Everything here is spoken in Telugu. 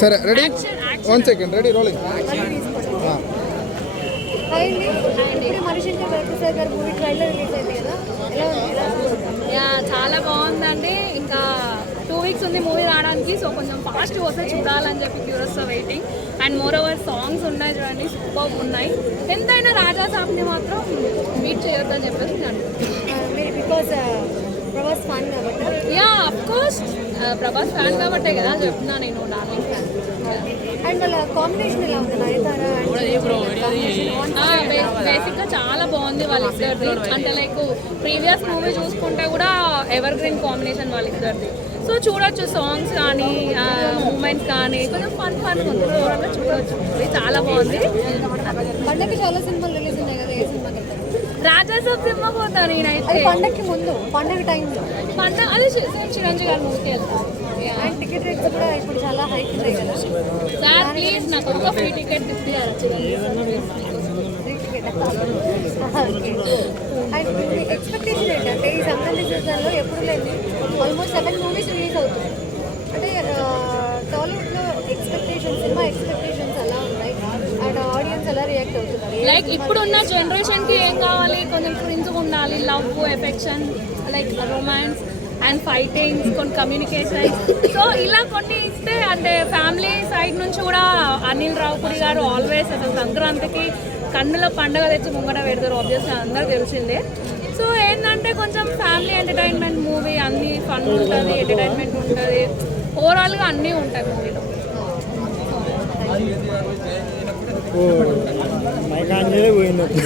సరే ready one second ready rolling చాలా బాగుందండి. ఇంకా టూ వీక్స్ ఉంది మూవీ రావడానికి సో కొంచెం ఫాస్ట్ వస్తే చూడాలని చెప్పి curious waiting and moreover songs ఉన్నాయి చూడండి సూపర్ ఉన్నాయి. ఎంతైనా రాజా సాబ్ని మాత్రం బీట్ చేయొద్దని చెప్పేసి నేను అంటున్నాను బికాస్ ప్రభాస్ ఫన్ కాబట్టి. Yeah of course Prabhas fan కాబట్టే కదా చెప్తున్నా నేను డార్లింగ్ ఫ్యాన్ అండ్ వాళ్ళ కాంబినేషన్ ఎలా ఉంది? నయతార బేసిక్గా చాలా బాగుంది వాళ్ళిద్దరిది. అంటే లైక్ ప్రీవియస్ మూవీ చూసుకుంటే కూడా ఎవర్ గ్రీన్ కాంబినేషన్ వాళ్ళిద్దరిది. సో చూడొచ్చు సాంగ్స్ కానీ మూమెంట్స్ కానీ. కొంచెం ఫన్ ఫన్ ఉంది. దూరంగా చూడొచ్చు. ఇది చాలా బాగుంది. పండగకి చాలా సినిమాలు రిలీజ్ ఉన్నాయి కదా ఏ సినిమాకి వెళ్తారు? రాజాసాబ్ సినిమా పోతాను నేనైతే పండగకి ముందు పండగ టైంలో పండుగ అది చి- చిరంజీవి గారి మూవీకి వెళ్తాను అండ్ టికెట్ రేట్స్ కూడా ఇప్పుడు చాలా హైక్ ఉన్నాయి కదా. సార్ ప్లీజ్ నాకు ఒక free ticket ticket and expectation ఏంటంటే ఈ సంక్రాంతి సీజన్లో ఎప్పుడు లేదు ఆల్మోస్ట్ సెవెన్ మూవీస్ రిలీజ్ అవుతుంది అంటే టాలీవుడ్లో ఎక్స్పెక్టేషన్స్ సినిమా ఎక్స్పెక్టేషన్స్ ఎలా ఉన్నాయి. అండ్ ఆడియన్స్ ఎలా రియాక్ట్ అవుతున్నారు. లైక్ ఇప్పుడున్న జనరేషన్కి ఏం కావాలి? Love affection like romance and fightings కొన్ని కమ్యూనికేషన్ సో ఇలా కొన్ని ఇస్తే అంటే ఫ్యామిలీ సైడ్ నుంచి కూడా అనిల్ రావుపురి గారు ఆల్వేస్ అసలు సంక్రాంతికి కన్నుల పండుగ తెచ్చి ముంగట పెడతారు. ఆబ్వియస్లీ అందరూ తెలిసిందే. సో ఏంటంటే కొంచెం ఫ్యామిలీ ఎంటర్టైన్మెంట్ మూవీ అన్ని ఫన్ ఉంటుంది ఎంటర్టైన్మెంట్ ఉంటుంది. ఓవరాల్గా అన్నీ ఉంటాయి మూవీలో మైకాంజలే పోయింది.